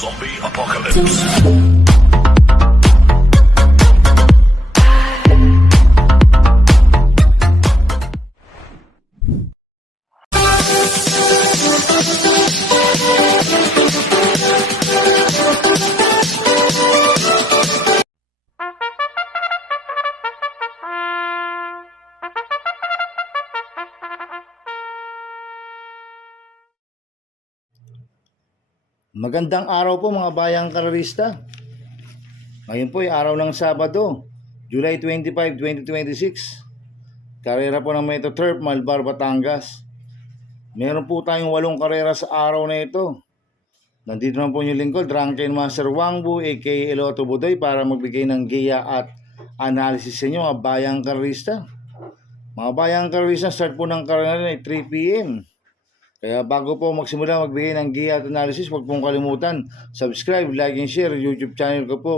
Zombie Apocalypse. Magandang araw po mga bayang karerista. Ngayon po ay araw ng Sabado, July 25, 2026. Karera po ng Metro Turf, Malbar, Batangas. Meron po tayong 8 karera sa araw na ito. Nandito naman po yung lingkod, Drunken Master Wangbu, aka Eloto Budoy, para magbigay ng giya at analysis sa inyo mga bayang karerista. Mga bayang karerista, start po ng karera ay 3 p.m. Kaya bago po magsimula magbigay ng giya at analysis, huwag pong kalimutan subscribe, like, and share YouTube channel ko po.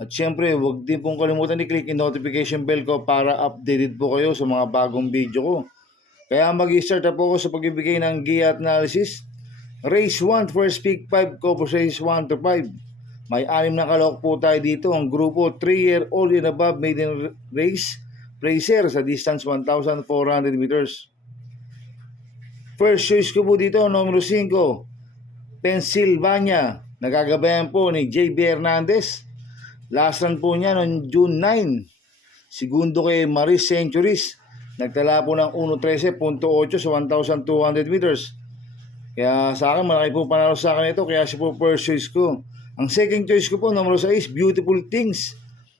At syempre, huwag din pong kalimutan i-click yung notification bell ko para updated po kayo sa mga bagong video ko. Kaya mag-start na po ako sa pagbibigay ng giya at analysis. Race 1, first pick 5, cover race 1 to 5. May 6 na kalok po tayo dito. Ang grupo 3-year-old and above maiden race, Placer sa distance 1,400 meters. First choice ko po dito, numero 5, Pennsylvania. Nagagabayan po ni J.B. Hernandez. Last run po niya noong June 9. Segundo kay Maris Centuries. Nagtala po ng 1.13.8 sa 1,200 meters. Kaya sa akin, malaki po panalo sa akin ito. Kaya siya po first choice ko. Ang second choice ko po, numero 6, Beautiful Things.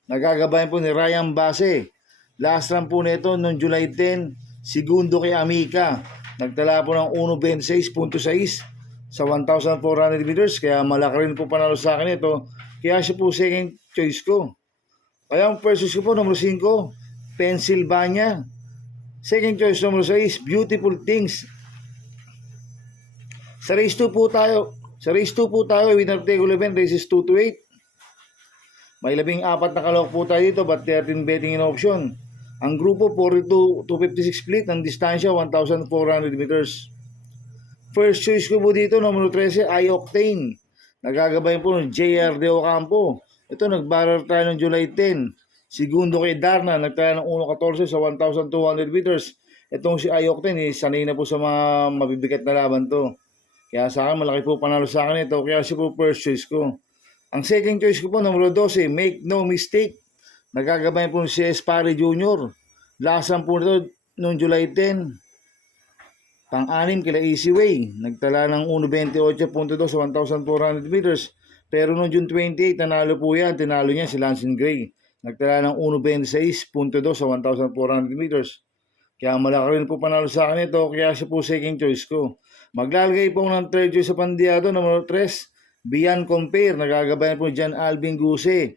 Nagagabayan po ni Ryan Base. Last run po nito noong July 10. Segundo kay Amica. Nagtala po ng 1.26.6 sa 1,400 meters. Kaya malaki rin po panalo sa akin ito. Kaya siya po second choice ko. Kaya ang first choice ko po, numero 5, Pennsylvania. Second choice, numero 6, Beautiful Things. Sa race 2 po tayo. Sa race 2 po tayo, winner take 11, races 2 to 8. May 14 na kalok po tayo dito, but 13 betting in option. Ang grupo 42-256 split, ang distansya 1,400 meters. First choice ko po dito, numero 13, I-Octane. Nagagabayan po ng JR De Ocampo. Ito, nagbarar tayo ng July 10. Segundo kay Darna, nagtaya ng 1.14 sa 1,200 meters. Itong si I-Octane, sanay na po sa mga mabibigat na laban to. Kaya sa akin, malaki po panalo sa akin ito. Kaya siya po first choice ko. Ang second choice ko po, numero 12, Make No Mistake. Nagagabayan po si Espari Jr. Lasan po nito noong July 10. Pang-anim kila Easy Way. Nagtala ng 1.28.2 sa 1,400 meters. Pero noong June 28, nanalo po yan. Tinalo niya si Lansing Gray. Nagtala ng 1.26.2 sa 1,400 meters. Kaya malaki rin po panalo sa akin ito. Kaya siya po second choice ko. Maglalagay po ng third choice sa Pandiado, numero 3, Beyond Compare. Nagagabayan po John Alvin Guse.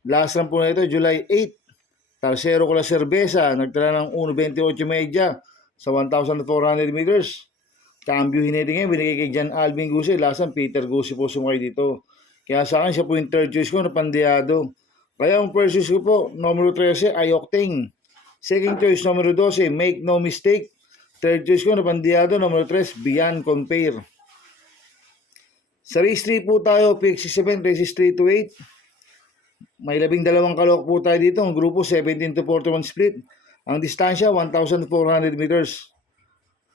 Last run po na ito, July 8. Tercero ko la Cerveza. Nagtala ng 1.28 media sa 1,400 meters. Cambio hineding ngayon, binigay kay John Alvin Guse. Last run, Peter Guse po sumakay dito. Kaya sa akin, siya po yung third choice ko na Pandiado. Kaya ang first choice ko po, numero 13, I-Octane. Second choice, numero 12, Make No Mistake. Third choice ko na Pandiado, numero 3, Beyond Compare. Sa race 3 po tayo, pick 67, races 3 to 8. May 12 kalok po tayo dito. Ang grupo 17 to 41 split. Ang distansya 1,400 meters.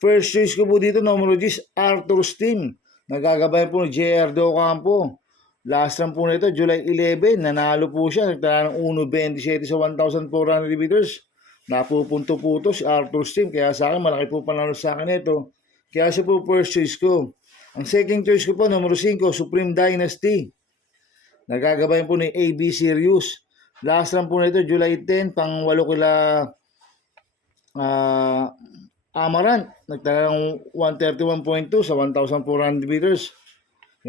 First choice ko po dito, numero 10, Arthur's Team. Nagagabayan po ni JR De Ocampo. Last run po nito, July 11. Nanalo po siya. Nagtala ng 1.27 sa 1,400 meters. Napupunto-puto si Arthur's Team. Kaya sa akin, malaki po panalo sa akin ito. Kaya siya po first choice ko. Ang second choice ko po, numero 5, Supreme Dynasty. Nagagabayan po ni AB Sirius. Last run po nito, July 10, pang-8 kila Amaran. Nagtala ng 131.2 sa 1,400 meters.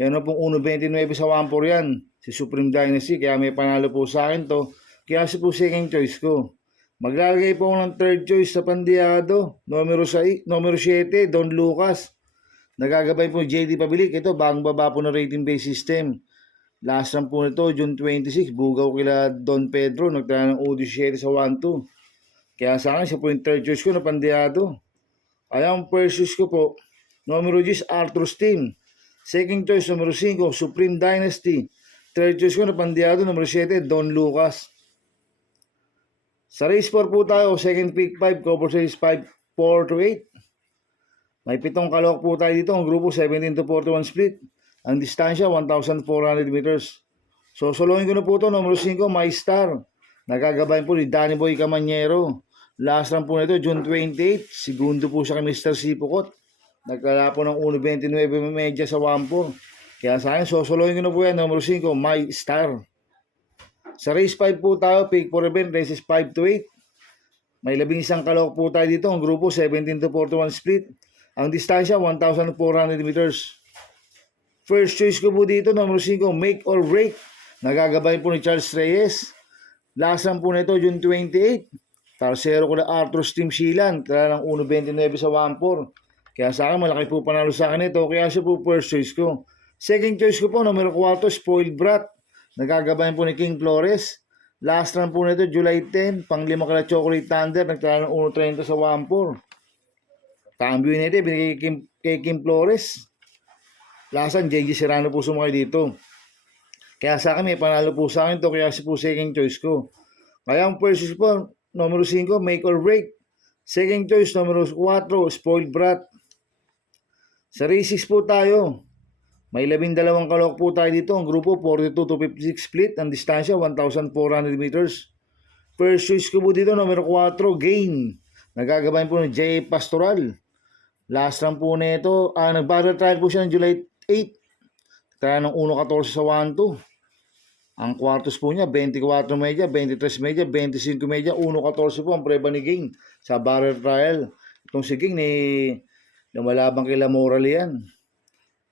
Yan pong 1.29 sa 1.4 yan. Si Supreme Dynasty. Kaya may panalo po sa akin to. Kaya siya po second choice ko. Maglalagay po ako ng third choice sa Pandiado. Numero 7, Don Lucas. Nagagabay po JD Pabilik. Ito, bagong baba po ng rating-based system. Last run po nito, June 26, bugaw kila Don Pedro. Nagtala ng 17 sa 1-2. Kaya sa akin, siya po yung third choice ko na Pandiado. Kaya ang first choice ko po, numero 10, Arthur's Team. Second choice, numero 5, Supreme Dynasty. Third choice ko na pandiado, numero 7, Don Lucas. Sa race 4 po tayo, second pick 5, cover series 5, 4 to 8. May 7 kalawak po tayo dito, ang grupo 17 to 41 split. Ang distansya, 1,400 meters. So, solohin ko na po ito, numero 5, My Star. Nagagabayan po ni Danny Boy Camanyero. Last run po nito, June 28. Segundo po siya kay Mr. Sipocot. Nagkala po ng 1.29 medya sa Wampo. Kaya sa akin, sosolohin ko na po yan, numero 5, My Star. Sa race 5 po tayo, pick for event, races 5 to 8. May 11 kalawak po tayo dito, ang grupo 17 to 41 split. Ang distansya, 1,400 meters. First choice ko po dito, numero 5, Make or Break. Nagagabay po ni Charles Reyes. Last run po nito, June 28. Tarsero ko na Arthur's Team Silan. Kaya ng 1.29 sa 1.4. Kaya sa akin, malaki po panalo sa akin ito. Kaya siya po first choice ko. Second choice ko po, numero 4, Spoiled Brat. Nagagabayan po ni King Flores. Last run po nito, July 10. Pang-5 ka na Chocolate Thunder. Nagtala ng 1.30 sa 1.4. Cambio nito, binigay kay King Flores. Last run, JJ Serrano po sumakay dito. Kaya sa akin, may panalo po sa akin to. Kaya siya po second choice ko. Kaya ang first choice po, numero 5, Make or Break. Second choice, numero 4, Spoiled Brat. Sa race 6 po tayo. May 12 kalawak po tayo dito. Ang grupo 42 to 56 split. Ang distansya 1,400 meters. First choice ko po dito, numero 4, Gain. Nagagabayan po ng J. Pastoral. Last run po nito, nag-battle trial po siya ng July 8. Kaya ng 1.14 sa 1.2. Ang quartos po niya, 24 media, 23 media, 25 media, 1.14 po ang preba ni Gain sa battle trial. Itong si Gain, lumalabang kay Lamoral yan.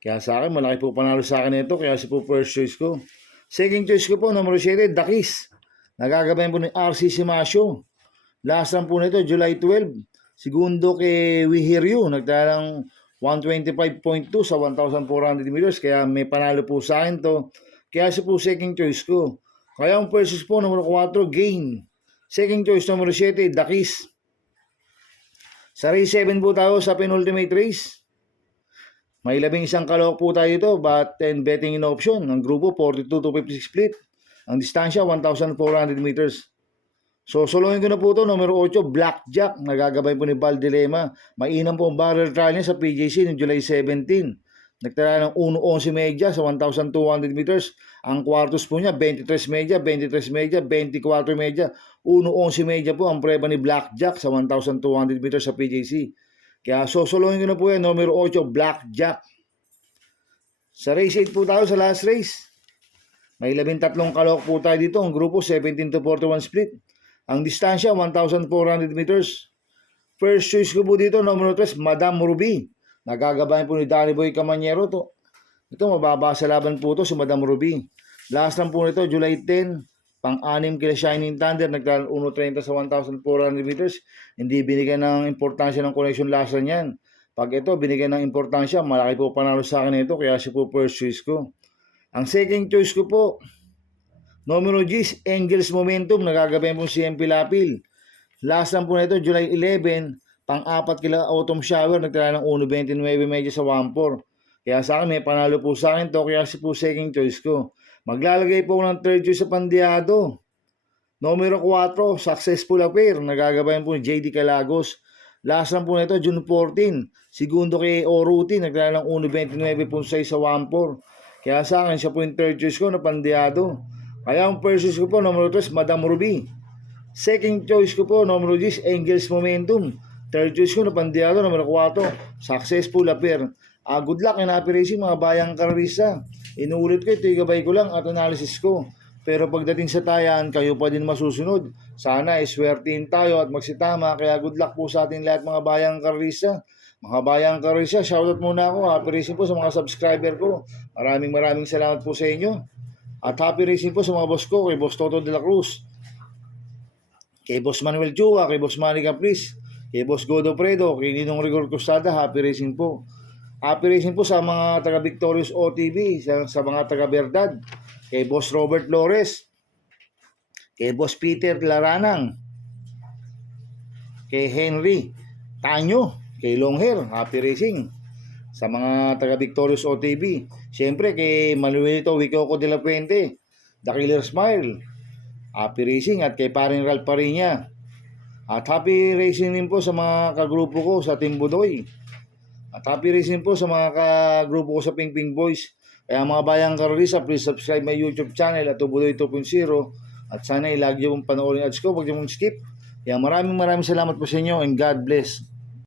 Kaya sa akin, malaki po panalo sa akin ito. Kaya si po first choice ko. Second choice ko po, numero 7, Dakis. Nagagabayan po ni RC Simasio. Last run po nito, July 12. Segundo kay We Hear You. Nagtala ng 125.2 sa 1,400 meters. Kaya may panalo po sa akin to. Kaya si po second choice ko. Kaya ang first choice po, numero 4, Gain. Second choice, numero 7, Dakis. Sa race 7 po tayo sa penultimate race. May 11 kalawak po tayo dito, but 10 betting in option. Ang grupo 42 to 56 split. Ang distansya 1,400 meters. So solohin ko na po ito, numero 8, Blackjack. Nagagabay po ni Val Dilema. Mainam po ang barrel trial niya sa PJC noong July 17. Nagtala ng 1.11 media sa 1,200 meters. Ang quartos po niya 23 media, 23 media, 24 media, 1.11 media po ang preba ni Blackjack sa 1,200 meters sa PJC. Kaya sosolohin ko na po yan, numero 8, Blackjack. Sa race 8 po tayo sa last race. May 13 kalawak po tayo dito. Ang grupo 17 to 41 split. Ang distansya 1,400 meters. First choice ko po dito, numero 3, Madam Ruby. Nagagabayan po ni Danny Boy Camanyero to. Ito, mababa sa laban po to si Madam Ruby. Last run po nito, July 10. Pang-6 kila Shining Thunder, nagdala 1.30 sa 1,400 meters. Hindi binigyan ng importansya ng connection last run yan. Pag ito, binigyan ng importansya, malaki po panalo sa akin ito, kaya siya po first choice ko. Ang second choice ko po, numero 10, Angels Momentum, nagagabayan po si MP Lapil. Last run po nito, July 11, pang-4 kila Autumn Shower, nagdala ng 1.29 medya sa 1.4. Kaya sa akin, may panalo po sa akin to, kaya siya po second choice ko. Maglalagay po ng third choice sa pandiado. Numero 4, Successful Affair. Nagagabayan po ni JD Calagos. Last run po nito, June 14. Segundo kay Oruti. Nagdala ng 1.29.6 sa 1.4. Kaya sa akin, siya po yung third choice ko na pandiado. Kaya ang first choice ko po, numero 3, Madam Ruby. Second choice ko po, numero 10, Angels Momentum. Third choice ko na pandiado, numero 4, Successful Affair. Good luck and happy racing mga bayang kararisa. Inuulit ko, ito igabay ko lang at analysis ko. Pero pagdating sa tayan, kayo pa din masusunod. Sana iswertihin tayo at magsitama. Kaya good luck po sa ating lahat mga bayang kararisa. Mga bayang kararisa, shoutout muna ako. Happy racing po sa mga subscriber ko. Maraming salamat po sa inyo. At happy racing po sa mga boss ko, kay Boss Toto de la Cruz, kay Boss Manuel Chua, kay Boss Manny Caprice, kay Boss Godo Fredo, kay Ninong Rigor Costada. Happy racing po. Happy racing po sa mga taga Victorious OTV, sa mga taga Verdad, kay Boss Robert Flores, kay Boss Peter Laranang, kay Henry Tanyo, kay Longhair. Happy racing. sa mga taga Victorious OTV. Siyempre kay Manuelito Wicoco de la Puente, The Killer Smile, Happy Racing at kay paring Ralph Parinya. At happy racing din po sa mga kagrupo ko sa Team Budoy. At happy racing po sa mga kagrupo ko sa Ping Ping Boys. Kaya mga bayang karolisa, please subscribe my YouTube channel at Budoy 2.0. At sana ilagi yung panoorin ads ko, huwag niyo mong skip. Kaya maraming salamat po sa inyo and God bless.